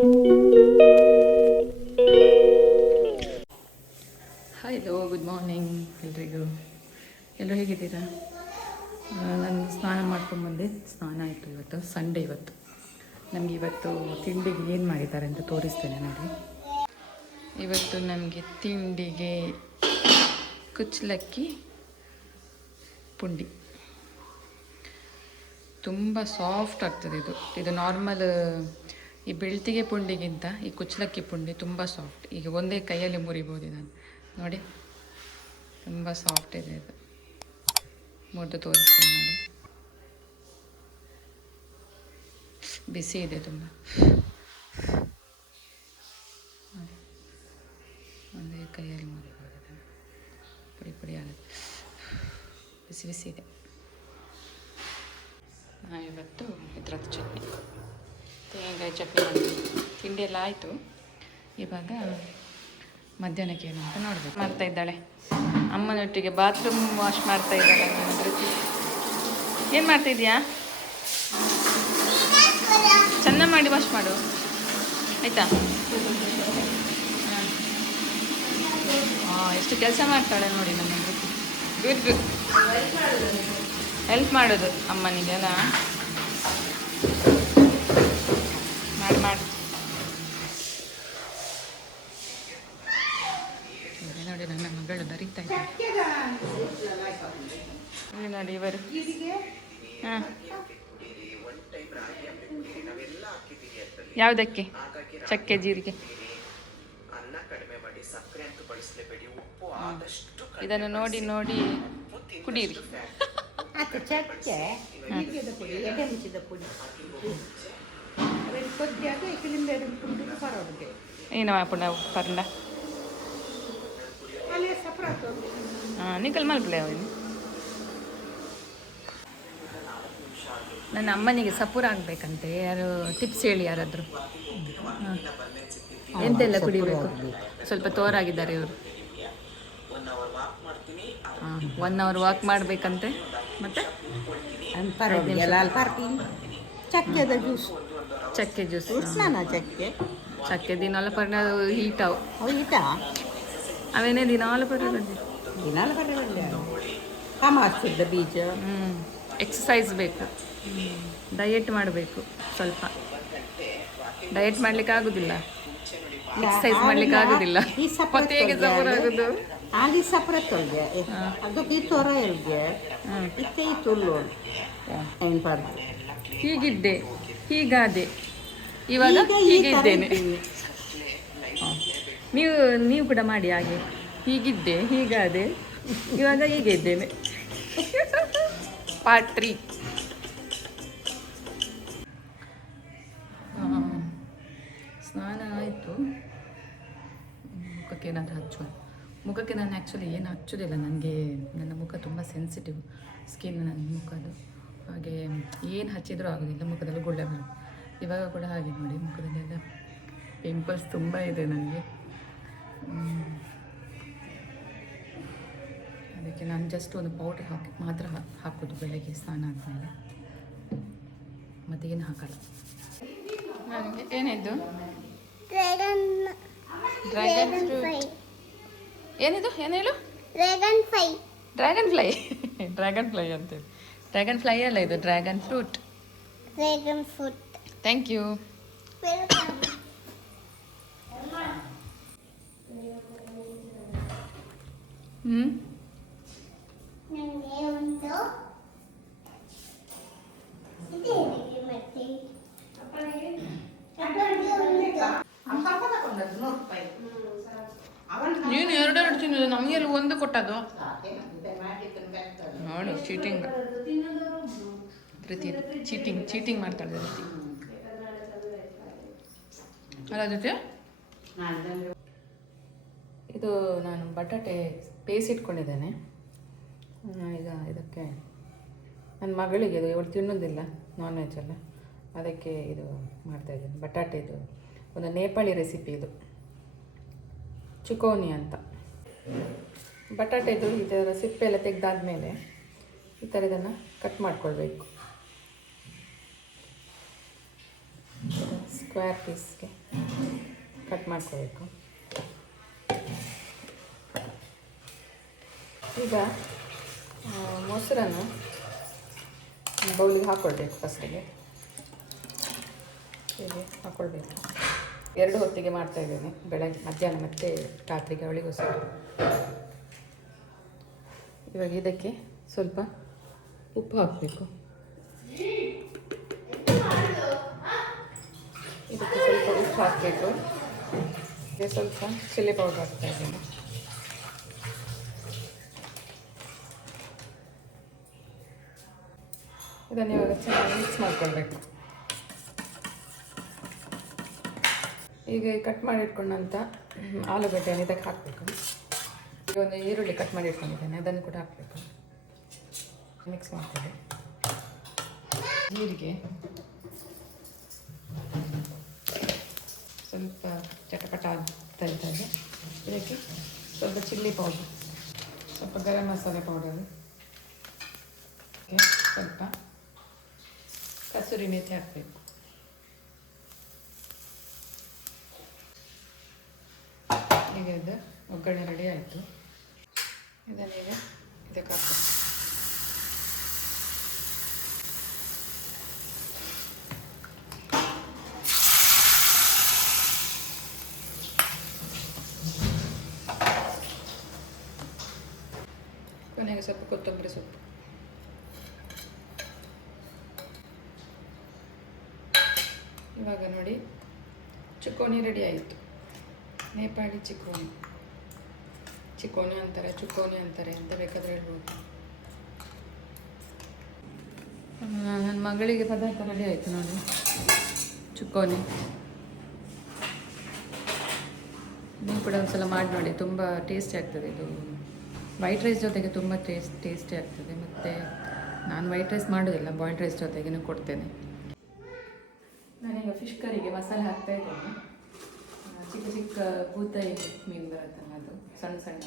Hello, good morning ಎಲ್ರಿಗೂ. ಎಲ್ಲರೂ ಹೇಗಿದ್ದೀರಾ? ನಾನು ಸ್ನಾನ ಮಾಡ್ಕೊಂಡ್ಬಂದೆ. ಸ್ನಾನ ಆಯಿತು. ಇವತ್ತು ಸಂಡೇ. ನಮಗೆ ಇವತ್ತು ತಿಂಡಿಗೆ ಏನು ಮಾಡಿದ್ದಾರೆ ಅಂತ ತೋರಿಸ್ತೇನೆ ನೋಡಿ. ಇವತ್ತು ನಮಗೆ ತಿಂಡಿಗೆ ಕುಚ್ಚಲಕ್ಕಿ ಪುಂಡಿ. ತುಂಬ ಸಾಫ್ಟ್ ಆಗ್ತದೆ ಇದು ನಾರ್ಮಲ್ ಈ ಬೆಳ್ತಿಗೆ ಪುಂಡಿಗಿಂತ ಈ ಕುಚ್ಚಲಕ್ಕಿ ಪುಂಡಿ ತುಂಬ ಸಾಫ್ಟ್. ಈಗ ಒಂದೇ ಕೈಯಲ್ಲಿ ಮುರಿಬೋದು ನಾನು ನೋಡಿ. ತುಂಬ ಸಾಫ್ಟ್ ಇದೆ ಇದು. ಮುರಿದು ತೋರಿಸ್ತೀನಿ ನೋಡಿ. ಬಿಸಿ ಇದೆ ತುಂಬ. ಒಂದೇ ಕೈಯಲ್ಲಿ ಮುರಿಬೋದು. ಪುಡಿ ಪುಡಿ ಆಗುತ್ತೆ. ಬಿಸಿ ಬಿಸಿ ಇದೆ. ಇವತ್ತು ಇದ್ರದ್ದು ಚಟ್ನಿ, ತೆಂಗಿನಕಾಯಿ ಚಟ್ನಿ ಮಾಡಿದ್ವಿ. ತಿಂಡಿ ಎಲ್ಲ ಆಯಿತು. ಇವಾಗ ಮಧ್ಯಾಹ್ನಕ್ಕೆ ಏನು ಅಂತ ನೋಡಬೇಕು. ಮಾಡ್ತಾ ಇದ್ದಾಳೆ ಅಮ್ಮನೊಟ್ಟಿಗೆ. ಬಾತ್ರೂಮ್ ವಾಶ್ ಮಾಡ್ತಾ ಇದ್ದಾಳೆ ನನ್ನ ಧೃತಿ. ಏನು ಮಾಡ್ತಾಯಿದ್ಯಾ? ಚೆನ್ನಾಗಿ ಮಾಡಿ ವಾಶ್ ಮಾಡು ಆಯಿತಾ? ಎಷ್ಟು ಕೆಲಸ ಮಾಡ್ತಾಳೆ ನೋಡಿ ನನ್ನ ಧೃತಿ. Good good. ಹೆಲ್ಪ್ ಮಾಡೋದು ಅಮ್ಮನಿಗೆ ಅಲ್ಲ. ಮಾಡಿ ನೋಡಿ. ನನ್ನ ಮಗಳು ಬರೀತಾ ಇದ್ದಾರೆ. ಇಲ್ಲಿ ನೋಡಿ ಇವರು. ಹಾಂ, ಯಾವುದಕ್ಕೆ? ಚಕ್ಕೆ ಜೀರಿಗೆ. ಇದನ್ನು ನೋಡಿ ನೋಡಿ ಕುಡೀರಿ. ಏನವ ಪುಣ್ಯ ಪರಂಡ ನಿಕಲ್ ಮಲ್ಪಲೆ ಅವನು. ನನ್ನ ಅಮ್ಮನಿಗೆ ಸಪೂರ ಆಗಬೇಕಂತೆ. ಯಾರು ಟಿಪ್ಸ್ ಹೇಳಿ ಯಾರಾದರೂ. ಎಂತೆಲ್ಲ ಕುಡಿಬೇಕು? ಸ್ವಲ್ಪ ತೋರಾಗಿದ್ದಾರೆ ಇವರು. 1 hour ವಾಕ್ ಮಾಡಬೇಕಂತೆ. ಮತ್ತು ಚಕ್ಕೆ ಜ್ಯೂಸ್. ಚಕ್ಕೆ ದಿನಾಲ ಪರ್ಣ ಹೀಟಾವು ಅವೇನೇ ದಿನಾಲು ಬೀಜ. ಎಕ್ಸಸೈಸ್ ಬೇಕು, ಡಯೆಟ್ ಮಾಡಬೇಕು. ಸ್ವಲ್ಪ ಡಯೆಟ್ ಮಾಡ್ಲಿಕ್ಕೆ ಆಗುದಿಲ್ಲ, ಎಕ್ಸಸೈಸ್ ಮಾಡ್ಲಿಕ್ಕೆ ಆಗುದಿಲ್ಲ. ಮತ್ತೆ ಹೇಗೆ ಸಪೋರ್ ಆಗುದು? ಆಗಿ ಸಪ್ರತ್ತೊಳ್ಗೆ ಅದಕ್ಕೆ ಈ ತೊರ ಎಲ್ಗೆ ಇತ್ತೆ ಈ ತುಳ್ಳು ಏನು ಪಾಡ್ದು. ಹೀಗಿದ್ದೆ, ಹೀಗಾದೆ, ಇವಾಗ ಹೀಗೆ ಇದ್ದೇನೆ. ನೀವು ಕೂಡ ಮಾಡಿ ಹಾಗೆ. ಹೀಗಿದ್ದೆ, ಹೀಗಾದೆ, ಇವಾಗ ಹೀಗೆ ಇದ್ದೇನೆ. ಪಾರ್ಟ್ 3. ಸ್ನಾನ ಆಯಿತು. ಮುಖಕ್ಕೆ ಏನಾದರೂ ಹಚ್ಚುವ. ಮುಖಕ್ಕೆ ನಾನು ಆ್ಯಕ್ಚುಲಿ ಏನು ಹಚ್ಚೋದಿಲ್ಲ. ನನ್ನ ಮುಖ ತುಂಬ ಸೆನ್ಸಿಟಿವ್ ಸ್ಕಿನ್ ನನ್ನ ಮುಖದ್ದು. ಹಾಗೆ ಏನು ಹಚ್ಚಿದರೂ ಆಗೋದಿಲ್ಲ. ಮುಖದಲ್ಲಿ ಗುಳ್ಳೆ ಬರುತ್ತೆ. ಇವಾಗ ಕೂಡ ಹಾಗೆ ನೋಡಿ, ಮುಖದಲ್ಲೆಲ್ಲ ಪಿಂಪಲ್ಸ್ ತುಂಬ ಇದೆ ನನಗೆ. ಅದಕ್ಕೆ ನಾನು ಜಸ್ಟ್ ಒಂದು ಪೌಡರ್ ಮಾತ್ರ ಹಾಕೋದು ಬೆಳಗ್ಗೆ ಸ್ನಾನ ಆದಮೇಲೆ. ಮತ್ತೇನು ಹಾಕಲ್ಲ ನನಗೆ. ಏನಿದ್ದು? Dragon fruit. ಏನಿದು? ಏನು ಹೇಳು? Dragonfly. ಡ್ರ್ಯಾಗನ್ ಫ್ಲೈ ಅಂತೇಳಿ. ಡ್ರ್ಯಾಗನ್ ಫ್ಲೈ ಅಲ್ಲ, ಇದು ಡ್ರ್ಯಾಗನ್ ಫ್ರೂಟ್. Thank you. ನೀನು 2 ತಿನ್ನೋದು, ನಮಗೆಲ್ಲ ಒಂದು ಕೊಟ್ಟದ್ದು ನೋಡು. ಚೀಟಿಂಗ್ ಚೀಟಿಂಗ್ ಮಾಡ್ತಾಳೆ ಧೃತಿ ಅಲ್ಲ ಜೊತೆ. ಇದು ನಾನು ಬಟಾಟೆ ಪೇಸ್ಟ್ ಇಟ್ಕೊಂಡಿದ್ದೇನೆ. ಈಗ ಇದಕ್ಕೆ ನನ್ನ ಮಗಳಿಗೆ, ಇದು ಇವಳು ತಿನ್ನೋದಿಲ್ಲ ನಾನ್ ವೆಜ್ ಎಲ್ಲ, ಅದಕ್ಕೆ ಇದು ಮಾಡ್ತಾಯಿದ್ದೀನಿ. ಬಟಾಟೆದು ಒಂದು ನೇಪಾಳಿ ರೆಸಿಪಿ ಇದು, ಚುಕೋನಿ ಅಂತ. ಬಟಾಟೆದು ಇದರ ಸಿಪ್ಪೆ ಎಲ್ಲ ತೆಗೆದಾದ್ಮೇಲೆ ಈ ಥರ ಇದನ್ನು ಕಟ್ ಮಾಡ್ಕೊಳ್ಬೇಕು ಸ್ಕ್ವೇರ್ ಪೀಸ್ಗೆ. ಕಟ್ ಮಾಡ್ಕೋಬೇಕು. ಈಗ ಮೊಸರನ್ನು ಬೌಲಿಗೆ ಹಾಕ್ಕೊಳ್ಬೇಕು. ಫಸ್ಟಿಗೆ ಹೀಗೆ ಹಾಕ್ಕೊಳ್ಬೇಕು. 2 ಹೊತ್ತಿಗೆ ಮಾಡ್ತಾಯಿದ್ದೇನೆ, ಬೆಳಗ್ಗೆ, ಮಧ್ಯಾಹ್ನ ಮತ್ತು ರಾತ್ರಿಗೆ ಅವಳಿಗೋಸ್ಕರ. ಇವಾಗ ಇದಕ್ಕೆ ಸ್ವಲ್ಪ ಉಪ್ಪು ಹಾಕಬೇಕು. ಇದಕ್ಕೆ ಸ್ವಲ್ಪ ಉಪ್ಪು ಹಾಕಬೇಕು. ಸ್ವಲ್ಪ ಚಿಲ್ಲಿ ಪೌಡರ್ ಹಾಕ್ತಾ ಇದ್ದೇನೆ. ಇದನ್ನು ಇವಾಗ ಚೆನ್ನಾಗಿ ಮಿಕ್ಸ್ ಮಾಡ್ಕೊಳ್ಬೇಕು. ಈಗ ಕಟ್ ಮಾಡಿ ಇಟ್ಕೊಂಡಂಥ ಆಲೂಗಡ್ಡೆಯನ್ನು ಇದಕ್ಕೆ ಹಾಕಬೇಕು. ಈಗ ಒಂದು ಈರುಳ್ಳಿ ಕಟ್ ಮಾಡಿ ಇಟ್ಕೊಂಡಿದ್ದೇನೆ, ಅದನ್ನು ಕೂಡ ಹಾಕಬೇಕು. ಮಿಕ್ಸ್ ಮಾಡ್ಕೊಳ್ಳಿ. ಜೀರಿಗೆ ಸ್ವಲ್ಪ ಚಟಪಟ ಆಗ್ತಾ ಇದ್ದಾಗ ಇದಕ್ಕೆ ಸ್ವಲ್ಪ ಚಿಲ್ಲಿ ಪೌಡರ್, ಸ್ವಲ್ಪ ಗರಂ ಮಸಾಲೆ ಪೌಡರು, ಸ್ವಲ್ಪ ಕಸೂರಿ ಮೇಥಿ ಹಾಕಬೇಕು. ಈಗ ಇದು ಒಗ್ಗರಣೆ ರೆಡಿ ಆಯಿತು. ಇದನ್ನೀಗ ಇದಕ್ಕೆ ಹಾಕಬೇಕು. ಕೊನೆಗೆ ಸ್ವಲ್ಪ ಕೊತ್ತಂಬರಿ ಸೊಪ್ಪು. ಇವಾಗ ನೋಡಿ, ಚಿಕೋನಿ ರೆಡಿ ಆಯಿತು. ನೇಪಾಳಿ ಚಿಕೋನಿ, ಚಿಕೋನಿ ಅಂತಾರೆ, ಚುಕೋನಿ ಅಂತಾರೆ, ಅಂತ ಬೇಕಾದರೆ ಹೇಳ್ಬೋದು. ನನ್ನ ಮಗಳಿಗೆ ಪದಾರ್ಥ ರೆಡಿ ಆಯಿತು ನೋಡಿ, ಚುಕೋನಿ. ನೀವು ಕೂಡ ಒಂದ್ಸಲ ಮಾಡಿ ನೋಡಿ, ತುಂಬ ಟೇಸ್ಟಿ ಆಗ್ತದೆ. ಇದು ವೈಟ್ ರೈಸ್ ಜೊತೆಗೆ ತುಂಬ ಟೇಸ್ಟಿ ಆಗ್ತದೆ. ಮತ್ತು ನಾನು ವೈಟ್ ರೈಸ್ ಮಾಡೋದಿಲ್ಲ, ಬಾಯ್ಲ್ಡ್ ರೈಸ್ ಜೊತೆಗೇ ಕೊಡ್ತೇನೆ. ನಾನೀಗ ಫಿಶ್ ಕರಿಗೆ ಮಸಾಲೆ ಹಾಕ್ತಾ ಇದ್ದೇನೆ. ಚಿಕ್ಕ ಚಿಕ್ಕ ಬೂತಾಯಿ ಮೀನು ಬರುತ್ತಲ್ಲ, ಅದು ಸಣ್ಣ ಸಣ್ಣ.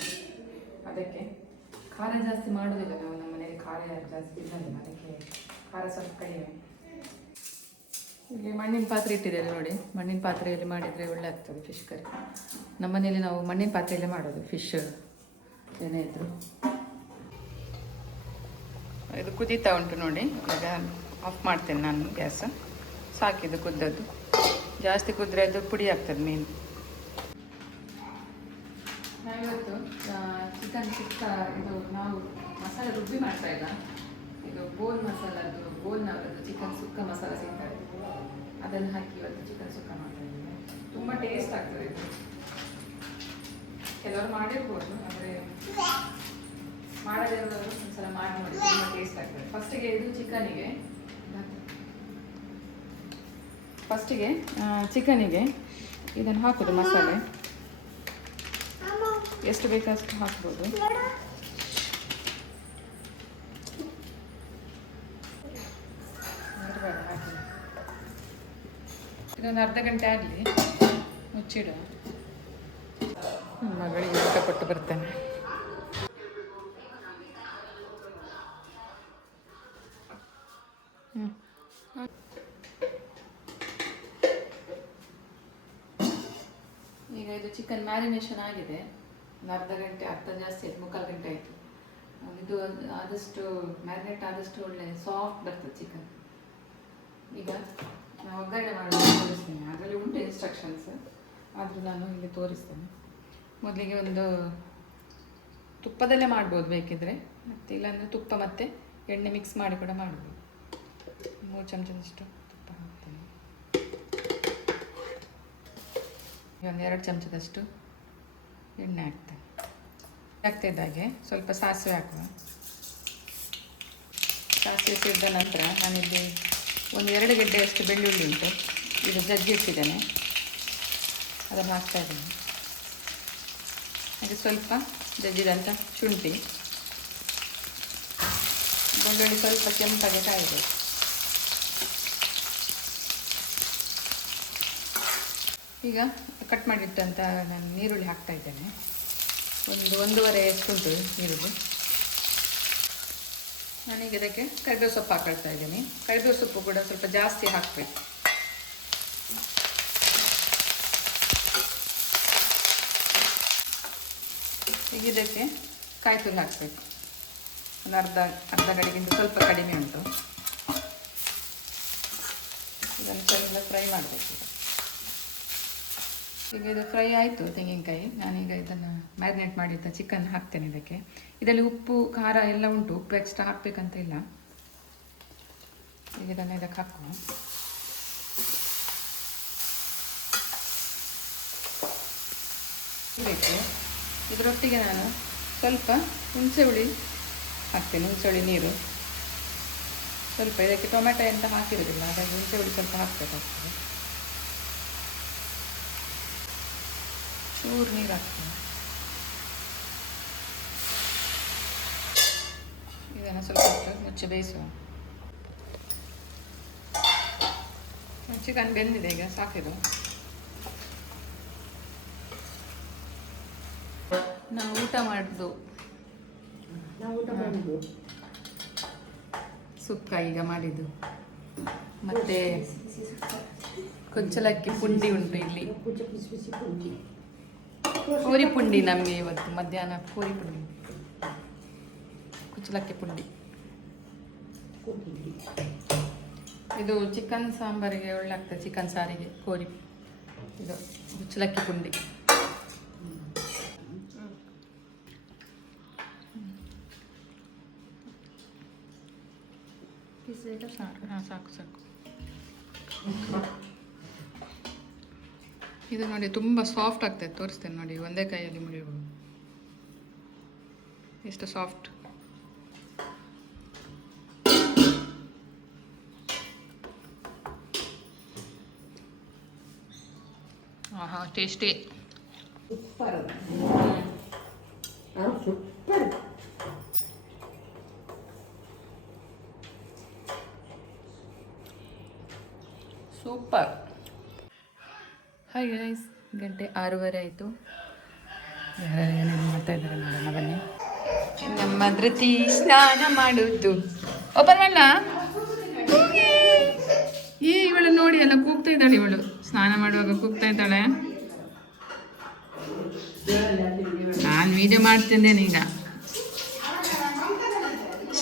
ಅದಕ್ಕೆ ಖಾರ ಜಾಸ್ತಿ ಮಾಡೋದಿಲ್ಲ ನಾವು, ನಮ್ಮ ಮನೆಯಲ್ಲಿ ಖಾರ ಜಾಸ್ತಿ ತಿನ್ನೋದಿಲ್ಲ, ಅದಕ್ಕೆ ಖಾರ ಸ್ವಲ್ಪ ಕಡಿಮೆ. ಇಲ್ಲಿ ಮಣ್ಣಿನ ಪಾತ್ರೆ ಇಟ್ಟಿದ್ದೇನೆ ನೋಡಿ, ಮಣ್ಣಿನ ಪಾತ್ರೆಯಲ್ಲಿ ಮಾಡಿದರೆ ಒಳ್ಳೆ ಆಗ್ತದೆ ಫಿಶ್ ಕರಿ. ನಮ್ಮ ಮನೆಯಲ್ಲಿ ನಾವು ಮಣ್ಣಿನ ಪಾತ್ರೆಯಲ್ಲೇ ಮಾಡೋದು ಫಿಶ್ ಏನೇ ಇದ್ರು. ಇದು ಕುದೀತಾ ಉಂಟು ನೋಡಿ. ಈಗ ಆಫ್ ಮಾಡ್ತೇನೆ ನಾನು ಗ್ಯಾಸ್. ಸಾಕಿದು ಕುದ್ದದ್ದು, ಜಾಸ್ತಿ ಕುದ್ರೆ ಅದು ಪುಡಿ ಆಗ್ತದೆ ಮೀನು. ನಾವಿವತ್ತು ಚಿಕನ್ ಸುಕ್ಕ, ಇದು ನಾವು ಮಸಾಲೆ ರುಬ್ಬಿ ಮಾಡ್ತಾ ಇಲ್ಲ, ಇದು ಬೋಲ್ ಮಸಾಲದ್ದು, ಬೋಲ್ನವರದ್ದು ಚಿಕನ್ ಸುಕ್ಕ ಮಸಾಲ ಸಿಗ್ತಾರೆ, ಅದನ್ನು ಹಾಕಿ ಇವತ್ತು ಚಿಕನ್ ಸುಕ್ಕ ಮಾಡ್ತಾ ಇದ್ದೇವೆ. ತುಂಬ ಟೇಸ್ಟ್ ಆಗ್ತದೆ ಇದು. ಕೆಲವರು ಮಾಡಿರ್ಬೋದು, ಆದರೆ ಮಾಡದಿರೋದು ಒಂದ್ಸಲ ಮಾಡಿ ನೋಡಿ, ತುಂಬ ಟೇಸ್ಟ್ ಆಗ್ತದೆ. ಫಸ್ಟಿಗೆ ಚಿಕನಿಗೆ ಇದನ್ನು ಹಾಕೋದು ಮಸಾಲೆ. ಎಷ್ಟು ಬೇಕಷ್ಟು ಹಾಕ್ಬೋದು. ಇದೊಂದು ಅರ್ಧ ಗಂಟೆ ಆಗಲಿ, ಮುಚ್ಚಿಡು. ಮಗಳಿಗೆ ಊಟ ಕೊಟ್ಟು ಬರ್ತೇನೆ. ಈಗ ಇದು ಚಿಕನ್ ಮ್ಯಾರಿನೇಷನ್ ಆಗಿದೆ. ಒಂದು ಅರ್ಧ ಗಂಟೆ, ಅರ್ಧ ಜಾಸ್ತಿ ಆಯಿತು, 3/4 ಗಂಟೆ ಆಯಿತು. ಇದು ಆದಷ್ಟು ಮ್ಯಾರಿನೇಟ್ ಆದಷ್ಟು ಒಳ್ಳೆ ಸಾಫ್ಟ್ ಬರ್ತದೆ ಚಿಕನ್. ಈಗ ನಾನು ಒಗ್ಗರಣೆ ಮಾಡೋದು ತೋರಿಸ್ತೇನೆ. ಅದರಲ್ಲಿ ಉಂಟು ಇನ್ಸ್ಟ್ರಕ್ಷನ್ಸ್, ಆದರೂ ನಾನು ಇಲ್ಲಿ ತೋರಿಸ್ತೇನೆ. ಮೊದಲಿಗೆ ಒಂದು ತುಪ್ಪದಲ್ಲೇ ಮಾಡ್ಬೋದು ಬೇಕಿದ್ರೆ, ಮತ್ತು ಇಲ್ಲಾಂದರೆ ತುಪ್ಪ ಮತ್ತು ಎಣ್ಣೆ ಮಿಕ್ಸ್ ಮಾಡಿ ಕೂಡ ಮಾಡ್ಬೋದು. 3 ಚಮಚದಷ್ಟು ತುಪ್ಪ ಹಾಕ್ತೇನೆ. ಒಂದು 2 ಚಮಚದಷ್ಟು ಎಣ್ಣೆ ಹಾಕ್ತೇನೆ. ಹಾಕ್ತಿದ್ದಾಗೆ ಸ್ವಲ್ಪ ಸಾಸಿವೆ ಹಾಕುವ. ಸಾಸಿವೆ ಸಿಡಿದ ನಂತರ ನಾನಿಲ್ಲಿ ಒಂದು 2 ಗೆಡ್ಡೆಯಷ್ಟು ಬೆಳ್ಳುಳ್ಳಿ ಉಂಟು, ಇದು ಜಜ್ಜಿಟ್ಟಿದ್ದೇನೆ, ಅದನ್ನು ಹಾಕ್ತಾಯಿದ್ದೇನೆ. ಹಾಗೆ ಸ್ವಲ್ಪ ಜಜ್ಜಿದಂಥ ಶುಂಠಿ. ಬೆಳ್ಳುಳ್ಳಿ ಸ್ವಲ್ಪ ಕೆಂಪಾಗಿ ಕಾಯಬೇಕು. ಈಗ ಕಟ್ ಮಾಡಿಟ್ಟಂಥ ನಾನು ಈರುಳ್ಳಿ ಹಾಕ್ತಾ ಇದ್ದೇನೆ. 1-1.5 ಉಂಟು ಈರುಳ್ಳಿ. ನಾನೀಗ ಇದಕ್ಕೆ ಕರಿಬೇವು ಸೊಪ್ಪು ಹಾಕೊಳ್ತಾ ಇದ್ದೀನಿ. ಕರಿಬೇವು ಸೊಪ್ಪು ಕೂಡ ಸ್ವಲ್ಪ ಜಾಸ್ತಿ ಹಾಕಬೇಕು. ಈಗ ಇದಕ್ಕೆ ಕಾಯಿ ತುರಿ ಹಾಕಬೇಕು. ಒಂದು ಅರ್ಧ ಗಡಿಗಿಂತ ಸ್ವಲ್ಪ ಕಡಿಮೆ ಉಂಟು. ಇದನ್ನು ಸ್ವಲ್ಪ ಫ್ರೈ ಮಾಡಬೇಕು. ಈಗ ಇದು ಫ್ರೈ ಆಯಿತು ತೆಂಗಿನಕಾಯಿ. ನಾನೀಗ ಇದನ್ನು ಮ್ಯಾರಿನೇಟ್ ಮಾಡಿದ್ದ ಚಿಕನ್ ಹಾಕ್ತೇನೆ ಇದಕ್ಕೆ. ಇದರಲ್ಲಿ ಉಪ್ಪು ಖಾರ ಎಲ್ಲ ಉಂಟು, ಉಪ್ಪು ಎಕ್ಸ್ಟ್ರಾ ಹಾಕಬೇಕಂತ ಇಲ್ಲ. ಈಗ ಇದನ್ನು ಇದಕ್ಕೆ ಹಾಕುವ. ಇದಕ್ಕೆ ಇದರೊಟ್ಟಿಗೆ ನಾನು ಸ್ವಲ್ಪ ಹುಣಸೆ ಹುಳಿ ಹಾಕ್ತೇನೆ, ಹುಣಸೆ ಹುಳಿ ನೀರು ಸ್ವಲ್ಪ. ಇದಕ್ಕೆ ಟೊಮೆಟೊ ಎಂತ ಹಾಕಿರೋದಿಲ್ಲ, ಹಾಗಾಗಿ ಹುಣಸೆ ಹುಳಿ ಸ್ವಲ್ಪ ಹಾಕಬೇಕಾಗ್ತದೆ. ಚೂರು ನೀರು ಹಾಕ್ತೇನೆ. ಇದನ್ನು ಸ್ವಲ್ಪ ಮುಚ್ಚಿ ಬೇಯಿಸುವ. ಚಿಕನ್ ಬೆಂದಿದೆ, ಈಗ ಸಾಕಿದು. ನಾವು ಊಟ ಮಾಡಿದ್ದು ಸುಕ್ಕ ಈಗ ಮಾಡಿದ್ದು. ಮತ್ತೆ ಕುಚ್ಚಲಕ್ಕಿ ಪುಂಡಿ ಉಂಟು ಇಲ್ಲಿ. ಕೋರಿ ಪುಂಡಿ ನಮಗೆ ಇವತ್ತು ಮಧ್ಯಾಹ್ನ. ಕೋರಿ ಪುಂಡಿ, ಕುಚ್ಚಲಕ್ಕಿ ಪುಂಡಿ. ಇದು ಚಿಕನ್ ಸಾಂಬಾರಿಗೆ ಒಳ್ಳೆ ಆಗ್ತದೆ, ಚಿಕನ್ ಸಾರಿಗೆ ಕೋರಿ. ಇದು ಕುಚ್ಚಲಕ್ಕಿ ಪುಂಡಿ. ಹಾಂ, ಸಾಕು ಸಾಕು. ಇದು ನೋಡಿ ತುಂಬ ಸಾಫ್ಟ್ ಆಗ್ತದೆ, ತೋರಿಸ್ತೇನೆ ನೋಡಿ. ಒಂದೇ ಕೈಯಲ್ಲಿ ಮುರಿಯಬಹುದು, ಎಷ್ಟು ಸಾಫ್ಟ್. ಆಹಾ, tasty. Super super. Super. Hi guys, ಗಂಟೆ 6:30 ಆಯಿತು. ಏನೇನು ಮಾಡ್ತಾ ಇದ್ದಾರೆ ನೋಡೋಣ ಬನ್ನಿ. ನಮ್ಮ ಧೃತಿ ಸ್ನಾನ ಮಾಡುವುದು. ಓಪನ್ ಮಾಡಲ. ಇವಳು ನೋಡಿ ಎಲ್ಲ ಕೂಗ್ತಾ ಇದ್ದಾಳೆ. ಇವಳು ಸ್ನಾನ ಮಾಡುವಾಗ ಕೂಗ್ತಾ ಇದ್ದಾಳೆ. ನಾನು ವಿಡಿಯೋ ಮಾಡ್ತಿದ್ದೇನೆ ಈಗ.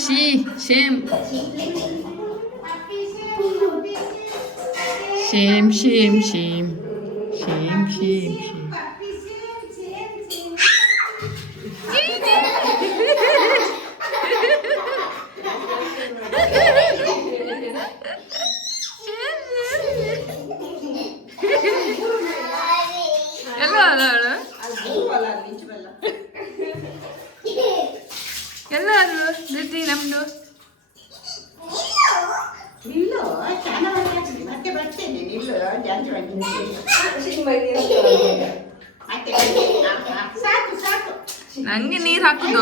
Shem Shem Shem Shem Shem Shem Shem. ಎಲ್ಲಾರು ಧೃತಿ ನಮ್ದು. ನಂಗೆ ನೀರು ಹಾಕುದು.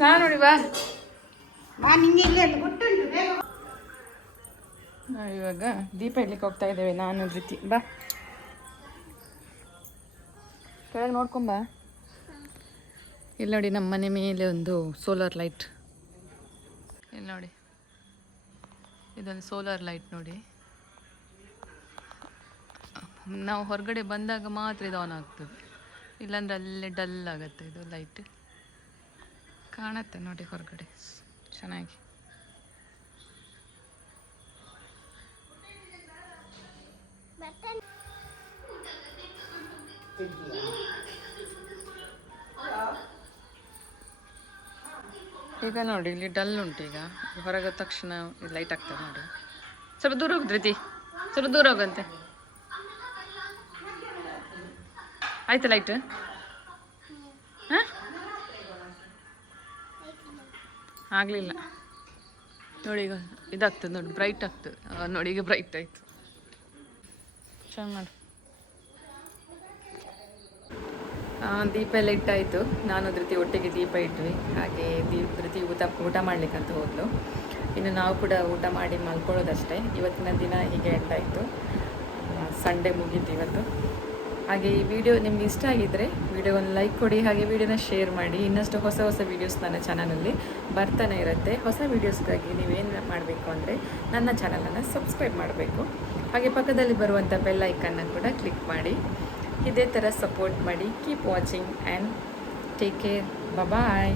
ಸಹ ನೋಡಿ ಬಾ. ನಾವು ಇವಾಗ ದೀಪ ಇಡ್ಲಿಕ್ಕೆ ಹೋಗ್ತಾ ಇದ್ದೇವೆ, ನಾನು ಧೃತಿ. ಬಾ ಕೆಳಗೆ ನೋಡ್ಕೊಂಬ. ಇಲ್ಲಿ ನೋಡಿ, ನಮ್ಮ ಮನೆ ಮೇಲೆ ಒಂದು ಸೋಲಾರ್ ಲೈಟ್. ಇಲ್ಲಿ ನೋಡಿ, ಇದೊಂದು ಸೋಲಾರ್ ಲೈಟ್ ನೋಡಿ. ನಾವು ಹೊರಗಡೆ ಬಂದಾಗ ಮಾತ್ರ ಇದು ಆನ್ ಆಗ್ತದೆ, ಇಲ್ಲಾಂದ್ರೆ ಅಲ್ಲೇ ಡಲ್ ಆಗುತ್ತೆ ಇದು ಲೈಟ್. ಕಾಣುತ್ತೆ ನೋಡಿ ಹೊರಗಡೆ ಚೆನ್ನಾಗಿ. ಈಗ ನೋಡಿ ಇಲ್ಲಿ ಡಲ್ ಉಂಟು. ಈಗ ಹೊರಗೆ ತಕ್ಷಣ ಲೈಟ್ ಆಗ್ತದೆ ನೋಡಿ. ಸ್ವಲ್ಪ ದೂರ ಹೋಗಿ ಧೃತಿ, ಸ್ವಲ್ಪ ದೂರ ಹೋಗಂತೆ. ಆಯ್ತು ಲೈಟ್. ಹಾಂ, ಆಗಲಿಲ್ಲ ನೋಡಿ. ಈಗ ಇದಾಗ್ತದೆ ನೋಡಿ, ಬ್ರೈಟ್ ಆಗ್ತದೆ ನೋಡಿ. ಈಗ ಬ್ರೈಟ್ ಆಯಿತು. ಚೆನ್ನಾಗಿ ಮಾಡಿ. ದೀಪ ಎಲ್ಲ ಇಟ್ಟಾಯಿತು. ನಾನು ಧೃತಿ ಒಟ್ಟಿಗೆ ದೀಪ ಇಟ್ವಿ. ಹಾಗೆ ಧೃತಿ ಊಟ ಮಾಡಲಿಕ್ಕಂತ ಹೋದ್ಲು. ಇನ್ನು ನಾವು ಕೂಡ ಊಟ ಮಾಡಿ ಮಲ್ಕೊಳ್ಳೋದಷ್ಟೇ. ಇವತ್ತಿನ ದಿನ ಹೀಗೆ ಎಂಟಾಯಿತು. ಸಂಡೇ ಮುಗೀತು ಇವತ್ತು. ಹಾಗೆ ಈ ವಿಡಿಯೋ ನಿಮ್ಗೆ ಇಷ್ಟ ಆಗಿದ್ದರೆ ವಿಡಿಯೋವನ್ನು ಲೈಕ್ ಕೊಡಿ, ಹಾಗೆ ವಿಡಿಯೋನ ಶೇರ್ ಮಾಡಿ. ಇನ್ನಷ್ಟು ಹೊಸ ಹೊಸ ವೀಡಿಯೋಸ್ ನನ್ನ ಚಾನಲಲ್ಲಿ ಬರ್ತಾನೆ ಇರುತ್ತೆ. ಹೊಸ ವೀಡಿಯೋಸ್ಗಾಗಿ ನೀವೇನು ಮಾಡಬೇಕು ಅಂದರೆ ನನ್ನ ಚಾನಲನ್ನು ಸಬ್ಸ್ಕ್ರೈಬ್ ಮಾಡಬೇಕು. ಹಾಗೆ ಪಕ್ಕದಲ್ಲಿ ಬರುವಂಥ ಬೆಲ್ ಐಕನ್ನ ಕೂಡ ಕ್ಲಿಕ್ ಮಾಡಿ. ಇದೇ ಥರ ಸಪೋರ್ಟ್ ಮಾಡಿ. Keep watching and take care. Bye.